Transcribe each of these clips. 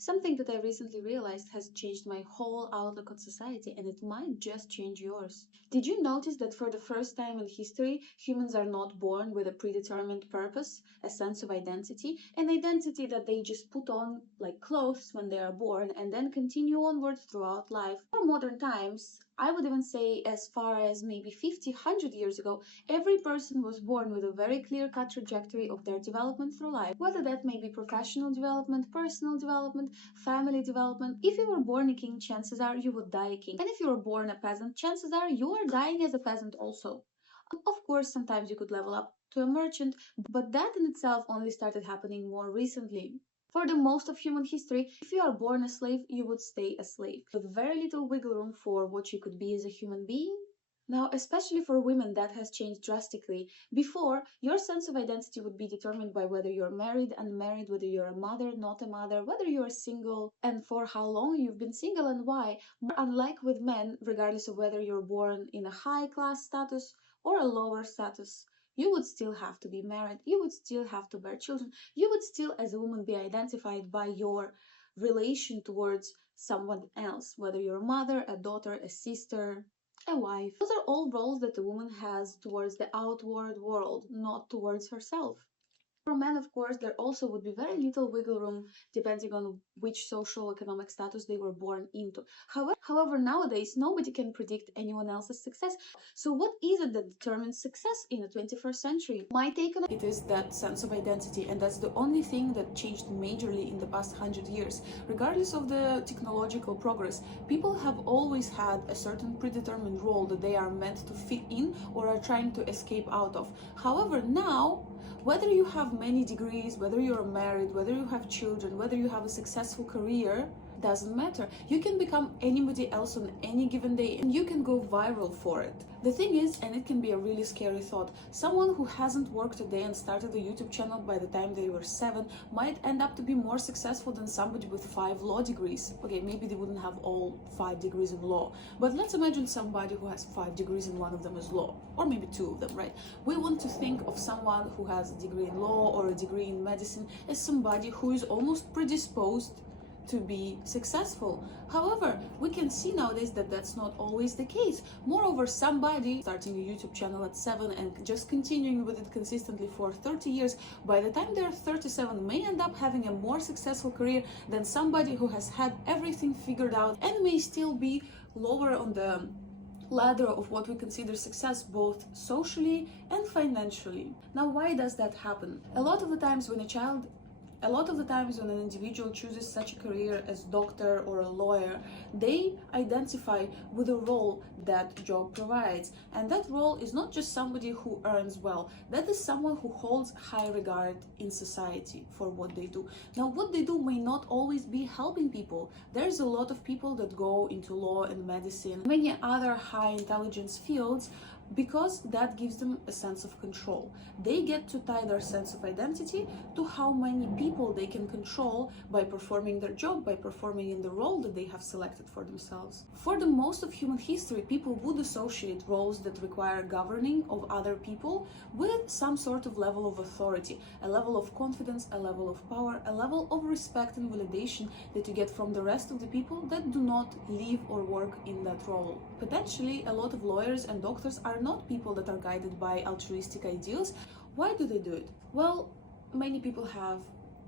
Something that I recently realized has changed my whole outlook on society, and it might just change yours. Did you notice that for the first time in history, humans are not born with a predetermined purpose, a sense of identity, an identity that they just put on like clothes when they are born and then continue onward throughout life? For modern times, I would even say as far as maybe 50, 100 years ago, every person was born with a very clear cut trajectory of their development through life, whether that may be professional development, personal development, family development. If you were born a king, chances are you would die a king. And if you were born a peasant, chances are you are dying as a peasant also. Of course, sometimes you could level up to a merchant, but that in itself only started happening more recently. For the most of human history, if you are born a slave, you would stay a slave, with very little wiggle room for what you could be as a human being. Now, especially for women, that has changed drastically. Before, your sense of identity would be determined by whether you're married, unmarried, whether you're a mother, not a mother, whether you're single, and for how long you've been single and why. More unlike with men, regardless of whether you're born in a high class status or a lower status, you would still have to be married, you would still have to bear children, you would still, as a woman, be identified by your relation towards someone else, whether you're a mother, a daughter, a sister, a wife. Those are all roles that a woman has towards the outward world, not towards herself. For men, of course, there also would be very little wiggle room depending on which social economic status they were born into. However, nowadays, nobody can predict anyone else's success. So what is it that determines success in the 21st century? My take on it is that sense of identity, and that's the only thing that changed majorly in the past 100 years. Regardless of the technological progress, people have always had a certain predetermined role that they are meant to fit in or are trying to escape out of. However, now, whether you have many degrees, whether you're married, whether you have children, whether you have a successful career, doesn't matter. You can become anybody else on any given day and you can go viral for it. The thing is, and it can be a really scary thought, someone who hasn't worked a day and started a YouTube channel by the time they were 7 might end up to be more successful than somebody with 5 law degrees. Okay, maybe they wouldn't have all 5 degrees in law, but let's imagine somebody who has 5 degrees and one of them is law, or maybe 2 of them, right? We want to think of someone who has a degree in law or a degree in medicine as somebody who is almost predisposed to be successful. However, we can see nowadays that that's not always the case. Moreover, somebody starting a YouTube channel at 7 and just continuing with it consistently for 30 years, by the time they're 37, may end up having a more successful career than somebody who has had everything figured out and may still be lower on the ladder of what we consider success, both socially and financially. Now, why does that happen? A lot of the times when an individual chooses such a career as doctor or a lawyer, they identify with the role that job provides. And that role is not just somebody who earns well, that is someone who holds high regard in society for what they do. Now, what they do may not always be helping people. There's a lot of people that go into law and medicine, many other high intelligence fields, because that gives them a sense of control. They get to tie their sense of identity to how many people they can control by performing their job, by performing in the role that they have selected for themselves. For the most of human history, people would associate roles that require governing of other people with some sort of level of authority, a level of confidence, a level of power, a level of respect and validation that you get from the rest of the people that do not live or work in that role. Potentially, a lot of lawyers and doctors are not people that are guided by altruistic ideals. Why do they do it? Well, many people have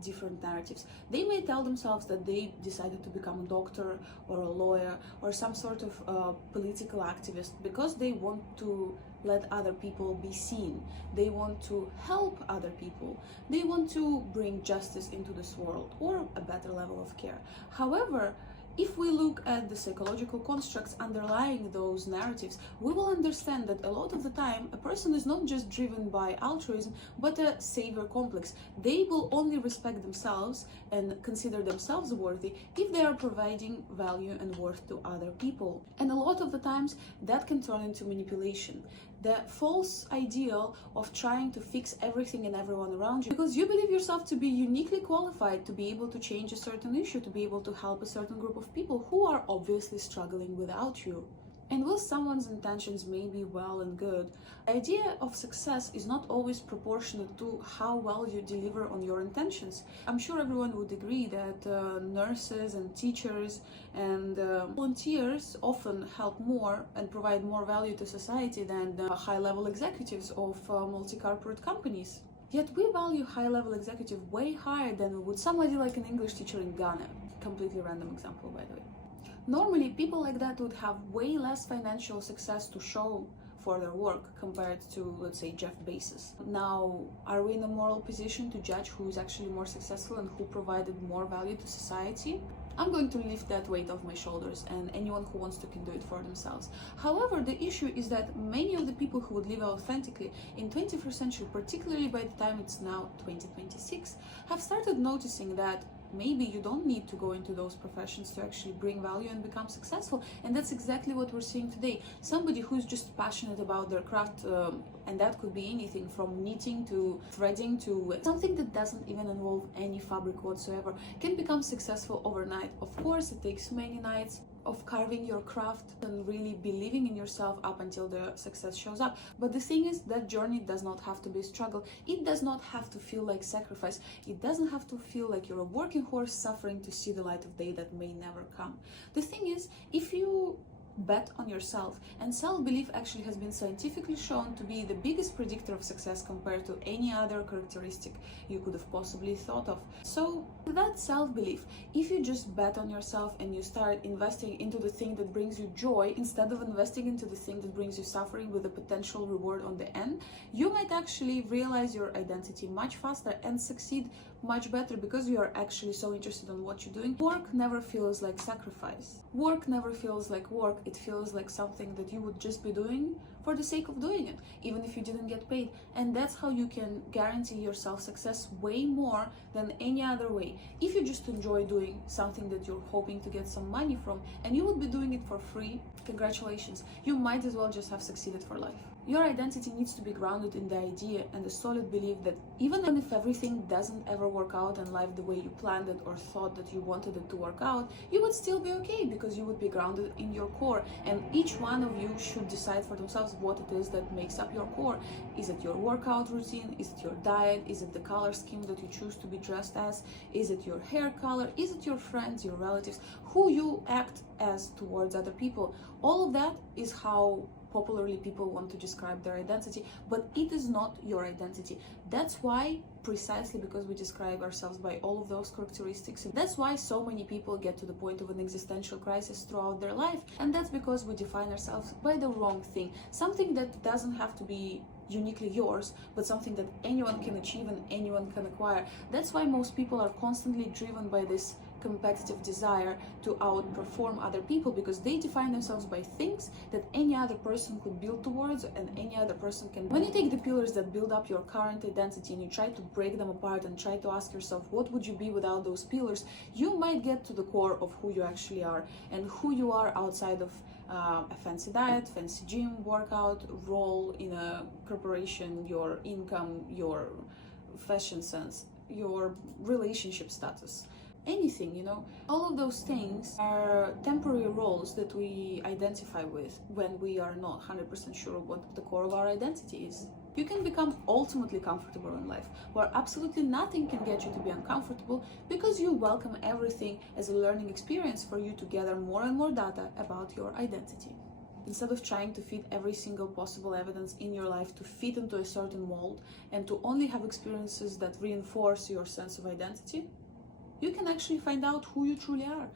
different narratives. They may tell themselves that they decided to become a doctor or a lawyer or some sort of political activist because they want to let other people be seen. They want to help other people. They want to bring justice into this world or a better level of care. However, if we look at the psychological constructs underlying those narratives, we will understand that a lot of the time a person is not just driven by altruism, but a savior complex. They will only respect themselves and consider themselves worthy if they are providing value and worth to other people. And a lot of the times that can turn into manipulation. The false ideal of trying to fix everything and everyone around you because you believe yourself to be uniquely qualified to be able to change a certain issue, to be able to help a certain group of people who are obviously struggling without you. And while someone's intentions may be well and good, the idea of success is not always proportionate to how well you deliver on your intentions. I'm sure everyone would agree that nurses and teachers and volunteers often help more and provide more value to society than the high-level executives of multi-corporate companies. Yet we value high-level executive way higher than we would somebody like an English teacher in Ghana. Completely random example, by the way. Normally, people like that would have way less financial success to show for their work compared to, let's say, Jeff Bezos. Now, are we in a moral position to judge who is actually more successful and who provided more value to society? I'm going to lift that weight off my shoulders, and anyone who wants to can do it for themselves. However, the issue is that many of the people who would live authentically in 21st century, particularly by the time it's now 2026, have started noticing that maybe you don't need to go into those professions to actually bring value and become successful. And that's exactly what we're seeing today. Somebody who's just passionate about their craft, and that could be anything from knitting to threading to something that doesn't even involve any fabric whatsoever, can become successful overnight. Of course, it takes many nights of carving your craft and really believing in yourself up until the success shows up. But the thing is, that journey does not have to be a struggle. It does not have to feel like sacrifice. It doesn't have to feel like you're a working horse suffering to see the light of day that may never come. The thing is, if you bet on yourself, and self-belief actually has been scientifically shown to be the biggest predictor of success compared to any other characteristic you could have possibly thought of. So that self-belief, if you just bet on yourself and you start investing into the thing that brings you joy instead of investing into the thing that brings you suffering with a potential reward on the end, you might actually realize your identity much faster and succeed much better because you are actually so interested in what you're doing. Work never feels like sacrifice. Work never feels like work. It feels like something that you would just be doing for the sake of doing it, even if you didn't get paid. And that's how you can guarantee yourself success way more than any other way. If you just enjoy doing something that you're hoping to get some money from, and you would be doing it for free, congratulations. You might as well just have succeeded for life. Your identity needs to be grounded in the idea and the solid belief that even if everything doesn't ever work out in life the way you planned it or thought that you wanted it to work out, you would still be okay because you would be grounded in your core. And each one of you should decide for themselves what it is that makes up your core. Is it your workout routine? Is it your diet? Is it the color scheme that you choose to be dressed as? Is it your hair color? Is it your friends, your relatives? Who you act as towards other people? All of that is how popularly people want to describe their identity, but it is not your identity. That's why, precisely because we describe ourselves by all of those characteristics, that's why so many people get to the point of an existential crisis throughout their life. And that's because we define ourselves by the wrong thing, something that doesn't have to be uniquely yours, but something that anyone can achieve and anyone can acquire. That's why most people are constantly driven by this competitive desire to outperform other people, because they define themselves by things that any other person could build towards and any other person can. When you take the pillars that build up your current identity and you try to break them apart and try to ask yourself, what would you be without those pillars, you might get to the core of who you actually are and who you are outside of a fancy diet, fancy gym, workout, role in a corporation, your income, your fashion sense, your relationship status. Anything, all of those things are temporary roles that we identify with when we are not 100% sure what the core of our identity is. You can become ultimately comfortable in life, where absolutely nothing can get you to be uncomfortable, because you welcome everything as a learning experience for you to gather more and more data about your identity. Instead of trying to fit every single possible evidence in your life to fit into a certain mold and to only have experiences that reinforce your sense of identity, you can actually find out who you truly are.